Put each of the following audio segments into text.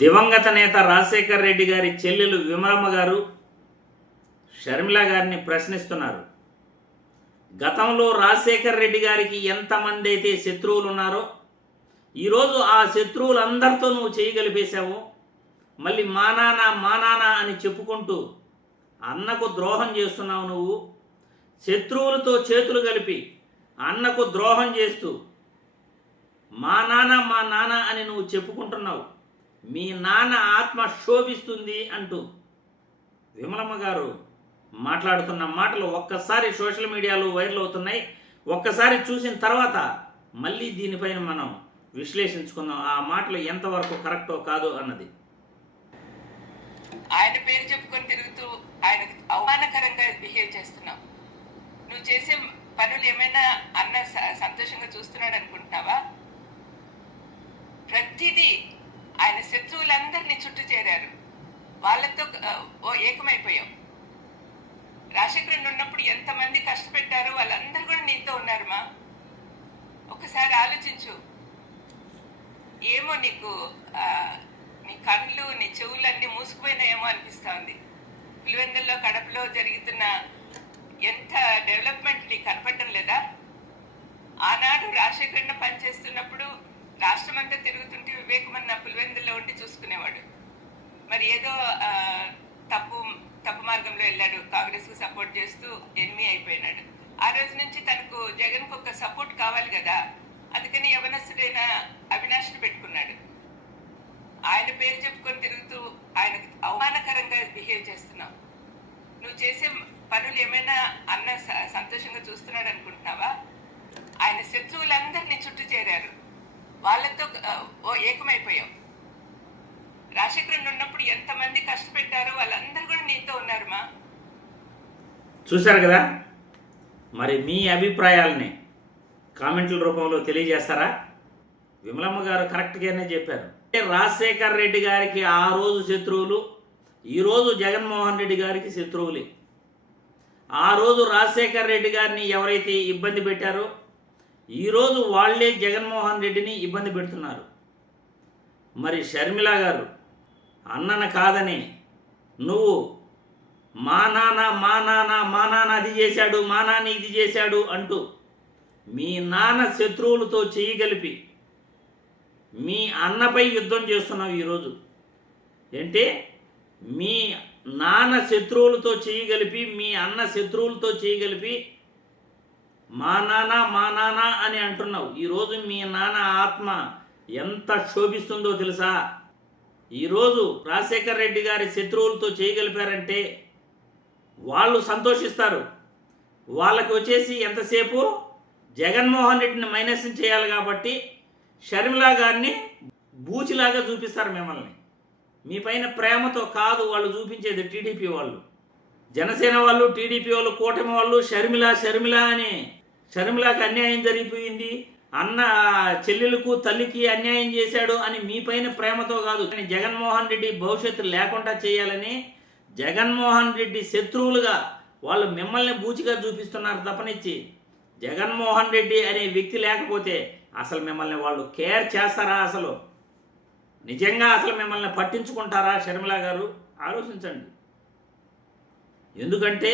దివంగత నేత రాజశేఖర్ రెడ్డి గారి చెల్లెలు విమలమ్మ గారు షర్మిల గారిని ప్రశ్నిస్తున్నారు. గతంలో రాజశేఖర్ రెడ్డి గారికి ఎంతమంది అయితే శత్రువులు ఉన్నారో ఈరోజు ఆ శత్రువులందరితో నువ్వు చేయగలిపేశావు. మళ్ళీ మా నాన్న అని చెప్పుకుంటూ అన్నకు ద్రోహం చేస్తున్నావు. నువ్వు శత్రువులతో చేతులు కలిపి అన్నకు ద్రోహం చేస్తూ మా నాన్న అని నువ్వు చెప్పుకుంటున్నావు. మీ నాన్న ఆత్మ శోభిస్తుంది అంటూ విమలమ్మ గారు మాట్లాడుతున్న మాటలు ఒక్కసారి సోషల్ మీడియాలో వైరల్ అవుతున్నాయి. ఒక్కసారి చూసిన తర్వాత మళ్ళీ దీనిపైన మనం విశ్లేషించుకుందాం. ఆ మాటలు ఎంతవరకు కరెక్టో కాదో అన్నది. ఆయన పేరు చెప్పుకొని తిరుగుతూ ఆయన అవమానకరంగా బిహేవ్ చేస్తున్నావు. నువ్వు చేసే పనులు ఏమైనా అన్న సంతోషంగా చూస్తున్నాడు అనుకుంటున్నావా? ప్రతిదీ ఆయన శత్రువులందరినీ చుట్టూ చేరారు. వాళ్ళతో ఏకమైపోయాం. రాజశేఖరుడు ఉన్నప్పుడు ఎంతమంది కష్టపెట్టారో వాళ్ళందరూ కూడా నీతో ఉన్నారు. మా ఒకసారి ఆలోచించు. ఏమో నీకు నీ కళ్ళు నీ చెవులు అన్నీ మూసుకుపోయినాయేమో అనిపిస్తా ఉంది. పులివెందుల్లో కడపలో జరుగుతున్న ఎంత డెవలప్మెంట్ నీకు కనపడడం లేదా? ఆనాడు రాజశేఖరుడిని పనిచేస్తున్నప్పుడు రాష్ట్రం అంతా తిరుగుతుంటే వివేకమన్న పులివెందుల్లో ఉండి చూసుకునేవాడు. మరి ఏదో తప్పు మార్గంలో వెళ్ళాడు. కాంగ్రెస్ కు సపోర్ట్ చేస్తూ ఎనిమి అయిపోయినాడు. ఆ రోజు నుంచి తనకు జగన్ కు ఒక సపోర్ట్ కావాలి కదా, అందుకని యవనస్తుడైన అవినాష్ని పెట్టుకున్నాడు. ఆయన పేరు చెప్పుకొని తిరుగుతూ ఆయన అవమానకరంగా బిహేవ్ చేస్తున్నావు. నువ్వు చేసే పనులు ఏమైనా అన్న సంతోషంగా చూస్తున్నాడు అనుకుంటున్నావా? ఆయన శత్రువులందరినీ చుట్టూ చేరారు. వాళ్ళతో ఏకమైపోయాం. రాజశేఖరుడు ఉన్నప్పుడు ఎంతమంది కష్టపెట్టారో వాళ్ళందరూ కూడా నీతో ఉన్నారు. మా చూశారు కదా. మరి మీ అభిప్రాయాలని కామెంట్ల రూపంలో తెలియజేస్తారా? విమలమ్మ గారు కరెక్ట్గానే చెప్పారు. రాజశేఖర్ రెడ్డి గారికి ఆ రోజు శత్రువులు ఈరోజు జగన్మోహన్ రెడ్డి గారికి శత్రువులే. ఆ రోజు రాజశేఖర్ రెడ్డి గారిని ఎవరైతే ఇబ్బంది పెట్టారో ఈరోజు వాళ్లే జగన్మోహన్ రెడ్డిని ఇబ్బంది పెడుతున్నారు. మరి షర్మిల గారు అన్నను కాదని నువ్వు మా నాన్న అది చేశాడు, మా నాన్న ఇది చేశాడు అంటూ మీ నాన్న శత్రువులతో చేయగలిపి మీ అన్నపై యుద్ధం చేస్తున్నావు. ఈరోజు ఏంటి మీ నాన్న శత్రువులతో చేయగలిపి మీ అన్న శత్రువులతో చేయగలిపి మా నాన్న అని అంటున్నావు. ఈరోజు మీ నాన్న ఆత్మ ఎంత శోభిస్తుందో తెలుసా? ఈరోజు రాజశేఖర్ రెడ్డి గారి శత్రువులతో చేయగలిపారంటే వాళ్ళు సంతోషిస్తారు. వాళ్ళకి వచ్చేసి ఎంతసేపు జగన్మోహన్ రెడ్డిని మైనస్ చేయాలి కాబట్టి షర్మిల గారిని బూచిలాగా చూపిస్తారు. మిమ్మల్ని మీ పైన ప్రేమతో కాదు వాళ్ళు చూపించేది. టీడీపీ వాళ్ళు, జనసేన వాళ్ళు, టీడీపీ వాళ్ళు, కూటమి వాళ్ళు షర్మిల అని షర్మిలకి అన్యాయం జరిగిపోయింది, అన్న చెల్లెలకు తల్లికి అన్యాయం చేశాడు అని మీ పైన ప్రేమతో కాదు. కానీ జగన్మోహన్ రెడ్డి భవిష్యత్తు లేకుండా చేయాలని జగన్మోహన్ రెడ్డి శత్రువులుగా వాళ్ళు మిమ్మల్ని బూచిగా చూపిస్తున్నారు తప్పనిచ్చి జగన్మోహన్ రెడ్డి అనే వ్యక్తి లేకపోతే అసలు మిమ్మల్ని వాళ్ళు కేర్ చేస్తారా? అసలు నిజంగా అసలు మిమ్మల్ని పట్టించుకుంటారా? షర్మిల గారు ఆలోచించండి. ఎందుకంటే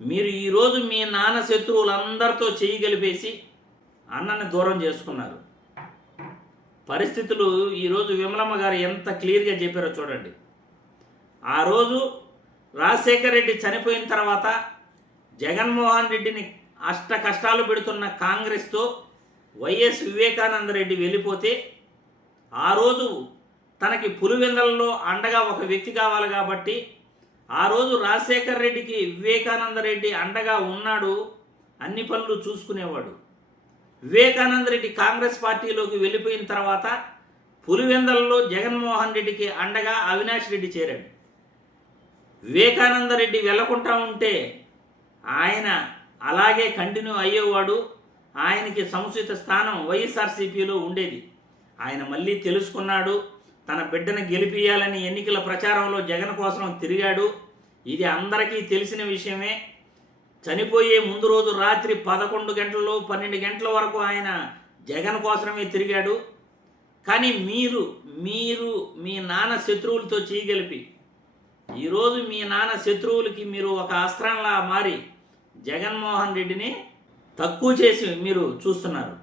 మీరు ఈరోజు మీ నాన్న శత్రువులందరితో చేయగలిపేసి అన్నని దూరం చేసుకున్నారు. పరిస్థితులు ఈరోజు విమలమ్మ గారు ఎంత క్లియర్గా చెప్పారో చూడండి. ఆ రోజు రాజశేఖర్ రెడ్డి చనిపోయిన తర్వాత జగన్మోహన్ రెడ్డిని అష్ట కష్టాలు పెడుతున్న కాంగ్రెస్తో వైఎస్ వివేకానంద రెడ్డి వెళ్ళిపోతే ఆ రోజు తనకి పులివెందులలో అండగా ఒక వ్యక్తి కావాలి కాబట్టి ఆ రోజు రాజశేఖర్ రెడ్డికి వివేకానంద రెడ్డి అండగా ఉన్నాడు. అన్ని పనులు చూసుకునేవాడు. వివేకానంద రెడ్డి కాంగ్రెస్ పార్టీలోకి వెళ్ళిపోయిన తర్వాత పులివెందులలో జగన్మోహన్ రెడ్డికి అండగా అవినాష్ రెడ్డి చేరాడు. వివేకానంద రెడ్డి వెళ్ళకుండా ఉంటే ఆయన అలాగే కంటిన్యూ అయ్యేవాడు. ఆయనకి సముచిత స్థానం వైఎస్ఆర్సీపీలో ఉండేది. ఆయన మళ్ళీ తెలుసుకున్నాడు. తన బిడ్డను గెలిపియాలని ఎన్నికల ప్రచారంలో జగన్ కోసం తిరిగాడు. ఇది అందరికీ తెలిసిన విషయమే. చనిపోయే ముందు రోజు రాత్రి 11 గంటల్లో 12 గంటల వరకు ఆయన జగన్ కోసమే తిరిగాడు. కానీ మీరు మీ నాన్న శత్రువులతో చేయగలిపి ఈరోజు మీ నాన్న శత్రువులకి మీరు ఒక అస్త్రంలా మారి జగన్మోహన్ రెడ్డిని తక్కువ చేసి మీరు చూస్తున్నారు.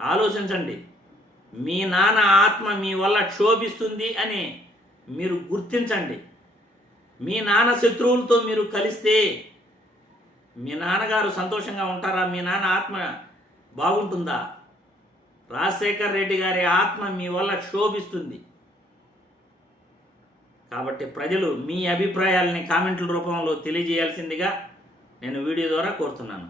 ఆలోచించండి. మీ నాన్న ఆత్మ మీ వల్ల క్షోభిస్తుంది అని మీరు గుర్తించండి. మీ నాన్న శత్రువులతో మీరు కలిస్తే మీ నాన్నగారు సంతోషంగా ఉంటారా? మీ నాన్న ఆత్మ బాగుంటుందా? రాజశేఖర్ రెడ్డి గారి ఆత్మ మీ వల్ల క్షోభిస్తుంది. కాబట్టి ప్రజలు మీ అభిప్రాయాలని కామెంట్ల రూపంలో తెలియజేయాల్సిందిగా నేను వీడియో ద్వారా కోరుతున్నాను.